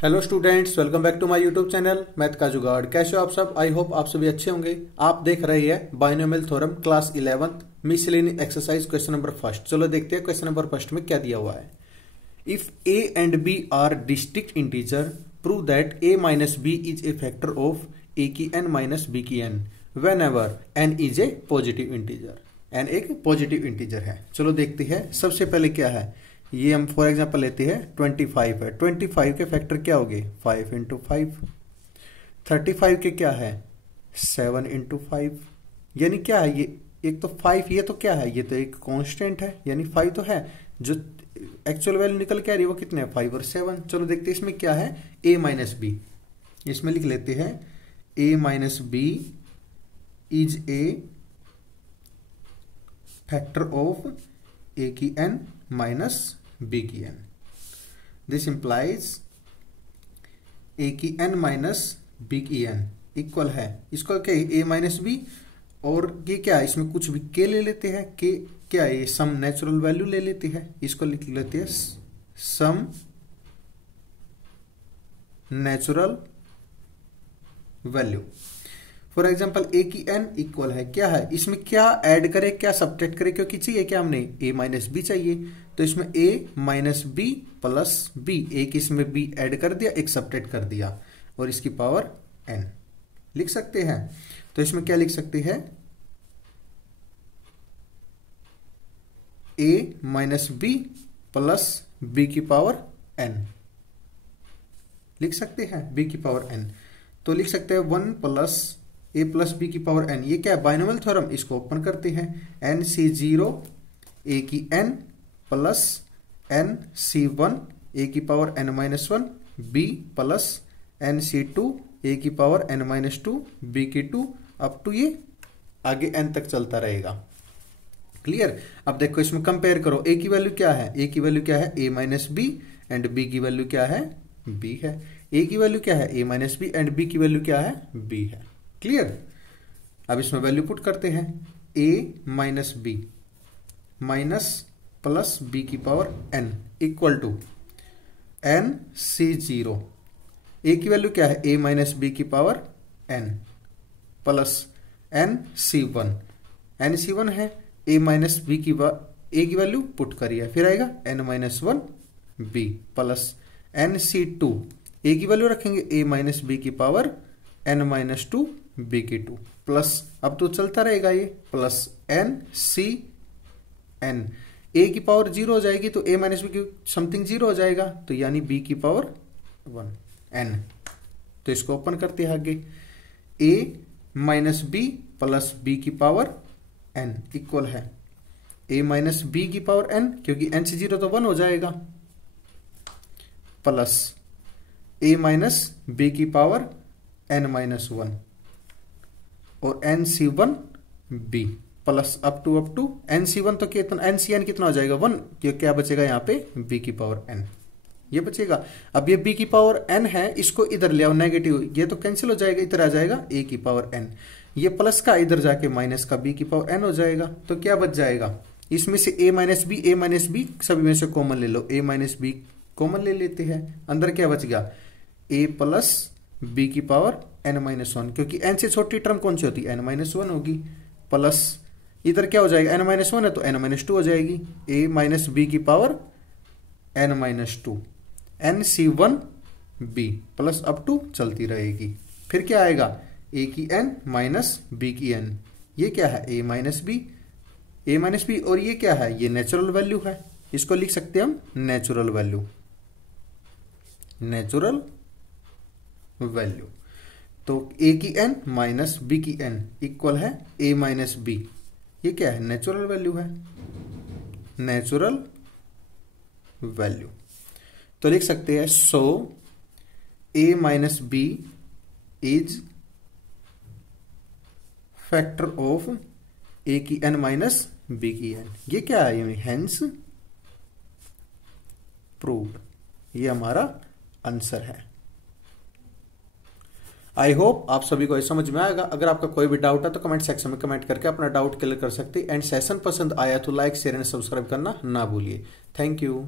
Hello students, welcome back to my YouTube channel math का जुगाड़। कैसे हो आप सब? आई होप आप सभी अच्छे होंगे। आप देख रहे हैं binomial theorem class 11th miscellaneous exercise question number first. चलो देखते हैं क्वेश्चन नंबर फर्स्ट में क्या दिया हुआ है। If a and b are distinct integer prove that a minus B is a factor of a की एन माइनस बी की n whenever n is a positive integer. N एक positive integer है। चलो देखते हैं। सबसे पहले क्या है, ये हम फॉर एग्जांपल लेते हैं 25 है। 25 के फैक्टर क्या हो गए 5 इंटू 5। 35 के क्या है 7 इंटू 5। यानी क्या है ये, एक तो 5, ये तो क्या है, ये तो एक कांस्टेंट है, यानी 5 तो है। जो एक्चुअल वैल्यू निकल के आ रही है वो कितने हैं 5 और 7। चलो देखते हैं इसमें क्या है a माइनस बी। इसमें लिख लेते हैं a minus B is a factor of a की n माइनस b की n। दिस इंप्लाइज a की n माइनस b की n इक्वल है, इसको क्या है a माइनस बी, और ये क्या है इसमें कुछ भी k ले लेते हैं। k क्या है, सम नेचुरल वैल्यू ले लेते हैं, इसको लिख लेते हैं some natural value. For example a की एन इक्वल है, क्या है इसमें क्या ऐड करे क्या सब्ट्रैक्ट करे, क्योंकि चाहिए क्या हमने ए माइनस बी चाहिए, तो इसमें ए माइनस बी प्लस बी, एक इसमें बी ऐड कर दिया एक सब्ट्रैक्ट कर दिया और इसकी पावर एन लिख सकते हैं। तो इसमें क्या लिख सकते हैं ए माइनस बी प्लस बी की पावर एन लिख सकते हैं, बी की पावर एन। तो लिख सकते हैं 1 प्लस ए प्लस बी की पावर एन। ये क्या है बाइनोमियल थ्योरम, इसको ओपन करते हैं। एन सी 0 ए की N plus N C 1 A की power N minus 1 B plus N C 2 A की पावर एन माइनस 2 बी की 2 अप टू ये आगे एन तक चलता रहेगा। क्लियर। अब देखो इसमें कंपेयर करो, ए की वैल्यू क्या है, ए की वैल्यू क्या है A minus B and B की वैल्यू क्या है बी है। ए की वैल्यू क्या है A minus B and B की वैल्यू क्या है बी है। क्लियर। अब इसमें वैल्यू पुट करते हैं a minus b minus plus B की power n equal to n C 0। ए की वैल्यू क्या है a माइनस बी की power n plus N C 1। N C 1 है, a माइनस बी की a की वैल्यू पुट करिए, फिर आएगा n minus 1 B plus N C 2। a की वैल्यू रखेंगे a माइनस बी की पावर n माइनस 2 बी की 2 प्लस, अब तो चलता रहेगा ये प्लस एन सी एन। ए की पावर 0 हो जाएगी तो ए माइनस बी की समथिंग 0 हो जाएगा, तो यानी बी की पावर 1 एन। तो इसको ओपन करते हैं आगे, A minus B plus B की पावर एन इक्वल है ए माइनस बी की पावर एन, क्योंकि एन से 0 तो 1 हो जाएगा, प्लस ए माइनस बी की पावर एन माइनस 1 और n C 1 B plus up to n C 1, तो कितना एन सी एन कितना हो जाएगा 1, क्या बचेगा यहाँ पे बी की पावर एन ये बचेगा। अब ये बी की पावर एन है, इसको इधर ले आओ नेगेटिव, ये तो कैंसिल हो जाएगा, इधर आ जाएगा ए की पावर एन। ये प्लस का इधर जाके माइनस का बी की पावर एन हो जाएगा। तो क्या बच जाएगा इसमें से ए माइनस बी सभी में से कॉमन ले लो, ए माइनस बी कॉमन ले लेते हैं। अंदर क्या बच गया ए प्लस बी की पावर एन माइनस 1, क्योंकि एन से छोटी टर्म कौन सी होती है एन माइनस 1 होगी, प्लस इधर क्या हो जाएगा एन माइनस 1 है तो एन माइनस 2 हो जाएगी, ए माइनस बी की power N minus 2 n C 1 B plus up to चलती रहेगी। फिर क्या आएगा ए की एन माइनस बी की एन, ये क्या है ए माइनस बी और ये क्या है ये नेचुरल वैल्यू है, इसको लिख सकते हैं हम नेचुरल वैल्यू। तो ए की एन माइनस बी की एन इक्वल है ए माइनस बी, ये क्या है नेचुरल वैल्यू। तो लिख सकते हैं so a minus B is factor of a की एन माइनस बी की एन। ये क्या है हेंस प्रूव्ड, ये हमारा आंसर है। आई होप आप सभी को ये समझ में आएगा। अगर आपका कोई भी डाउट है तो कमेंट सेक्शन में कमेंट करके अपना डाउट क्लियर कर सकते हैं। एंड सेशन पसंद आया तो लाइक शेयर एंड सब्सक्राइब करना ना भूलिए। Thank you.